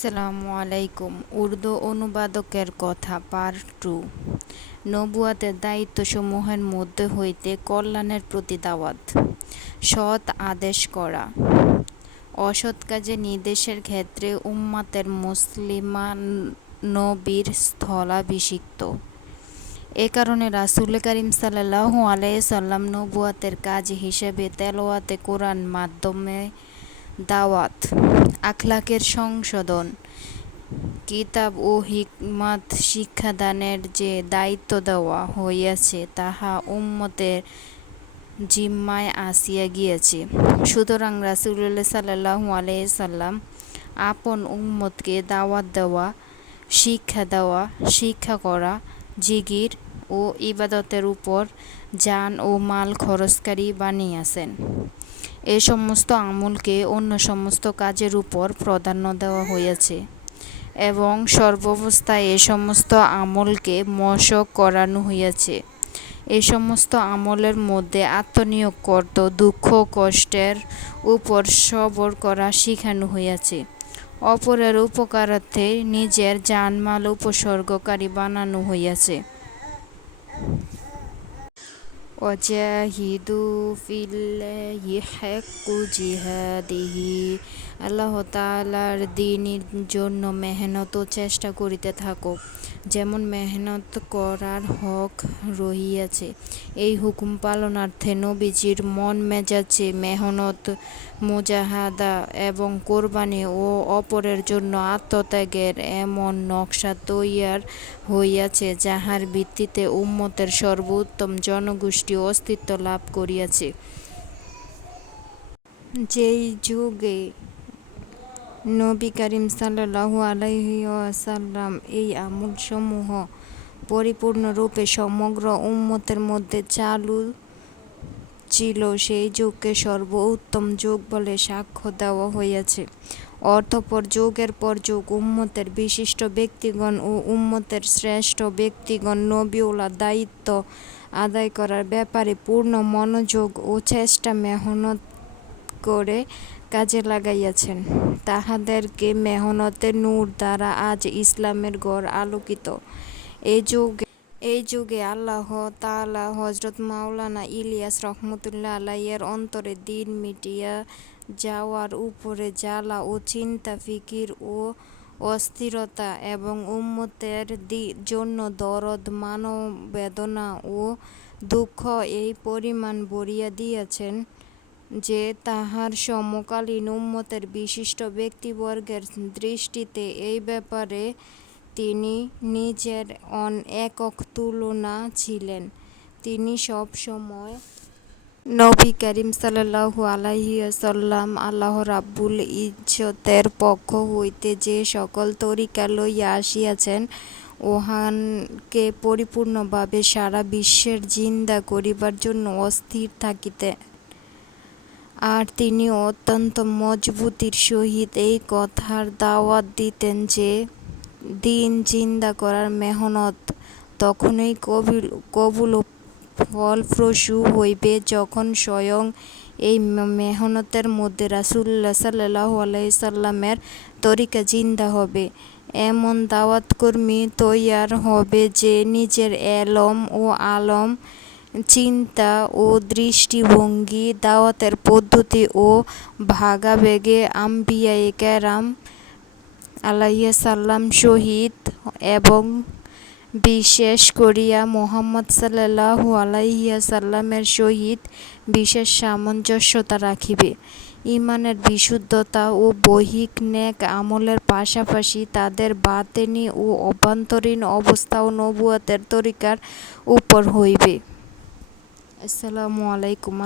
আসসালামু আলাইকুম। উর্দু অনুবাদকের কথা পার্ট টু নবুয়াতের দায়িত্বসমূহের মধ্যে হইতে কল্যাণের প্রতি দাওয়াত। সৎ আদেশ করা। অসৎ কাজে নির্দেশের ক্ষেত্রে উম্মাতের মুসলিমা নবীর স্থলাভিষিক্ত। এ কারণে রাসুল করিম সাল্লাহ আলাইসাল্লাম নবুয়াতের কাজ হিসেবে তেলোয়াতে কোরআন মাধ্যমে দাওয়াত, আখলাকের সংশোধন, কিতাব ও হিকমত শিক্ষাদানের যে দায়িত্ব দেওয়া হইয়াছে, তাহা উম্মতের জিম্মায় আসিয়া গিয়েছে। সুতরাং রাসুল্লাহ সাল্লাহু আলাইসাল্লাম আপন উম্মতকে দাওয়াত দেওয়া, শিক্ষা দেওয়া, শিক্ষা করা জিগির ও ইবাদতের উপর যান ও মাল খরচকারী বানিয়েছেন। এ সমস্ত আমলকে অন্য সমস্ত কাজের উপর প্রাধান্য দেওয়া হয়েছে এবং সর্বাবস্থায় এ সমস্ত আমলকে মশক করানো হইয়াছে এ সমস্ত আমলের মধ্যে আত্মনিয়োগ করত, দুঃখ, কষ্টের উপর সবর করা শিখানো হইয়াছে অপরের উপকারার্থে নিজের জানমাল উপসর্গকারী বানানো হইয়াছে وجاهدوا في الله حق جهاده আল্লাহ তালার দিনের জন্য মেহনত ও চেষ্টা করিতে থাকো যেমন মেহনত করার হক রহিয়াছে এই হুকুম পালনার্থে নবীজির মন মেজাজে মেহনত মুজাহাদা এবং কোরবানি ও অপরের জন্য আত্মত্যাগের এমন নকশা তৈয়ার হইয়াছে যাহার ভিত্তিতে উম্মতের সর্বোত্তম জনগোষ্ঠী অস্তিত্ব লাভ করিয়াছে। যেই যুগে নবী করিম সাল্লাহু আলাইসাল্লাম এই আমলসমূহ পরিপূর্ণরূপে সমগ্র উম্মতের মধ্যে চালু ছিল, সেই যুগকে সর্বোত্তম যুগ বলে সাক্ষ্য দেওয়া হইয়াছে। অর্থপর যুগের পর যুগ, উম্মতের বিশিষ্ট ব্যক্তিগণ ও উম্মতের শ্রেষ্ঠ ব্যক্তিগণ নবীওলা দায়িত্ব আদায় করার ব্যাপারে পূর্ণ মনোযোগ ও চেষ্টা মেহনত করে কাজে লাগাইয়াছেন। তাহাদেরকে মেহনতের নূর দ্বারা আজ ইসলামের গড় আলোকিত। এই যুগে এই যুগে আল্লাহ তালা হজরত মাওলানা ইলিয়াস রহমতুল্লাহ আলাইয়ের অন্তরে দিন মিটিয়া যাওয়ার উপরে জ্বালা ও চিন্তা, ফিকির ও অস্থিরতা এবং উম্মতের জন্য দরদ মানব বেদনা ও দুঃখ এই পরিমাণ বরিয়া দিয়াছেন যে তাহার সমকালীন উম্মতের বিশিষ্ট ব্যক্তিবর্গের দৃষ্টিতে এই ব্যাপারে তিনি নিজের অন একক তুলনা ছিলেন। তিনি সব সময় নবী করিম সাল্লাহু আলাইসাল্লাম আল্লাহ রাব্বুল ইজ্জতের পক্ষ হইতে যে সকল তরিকা লইয়া আসিয়াছেন, উহানকে পরিপূর্ণভাবে সারা বিশ্বের জিন্দা করিবার জন্য অস্থির থাকিতে। আর তিনি অত্যন্ত মজবুতির সহিত এই কথার দাওয়াত দিতেন যে দিন চিন্তা করার মেহনত, তখনই কবিল, কবুল ফলপ্রসূ হইবে যখন স্বয়ং এই মেহনতের মধ্যে রাসুল্লাহ সাল্লাহ আলাইসাল্লামের তরিকা জিন্দা হবে। এমন দাওয়াতকর্মী তৈয়ার হবে যে নিজের এলম ও আলম, চিন্তা ও দৃষ্টিভঙ্গি, দাওয়াতের পদ্ধতি ও ভাগাবেগে আম্বিয়ায়ে কেরাম সাল্লাম শহীদ এবং বিশেষ করিয়া মোহাম্মদ সাল্লাহু সাল্লামের সহিত বিশেষ সামঞ্জস্যতা রাখিবে। ইমানের বিশুদ্ধতা ও বহিক নেক আমলের পাশাপাশি তাদের বাতেনি ও অভ্যন্তরীণ অবস্থা ও নবুয়াতের তরিকার উপর হইবে। আসসালামু আলাইকুম।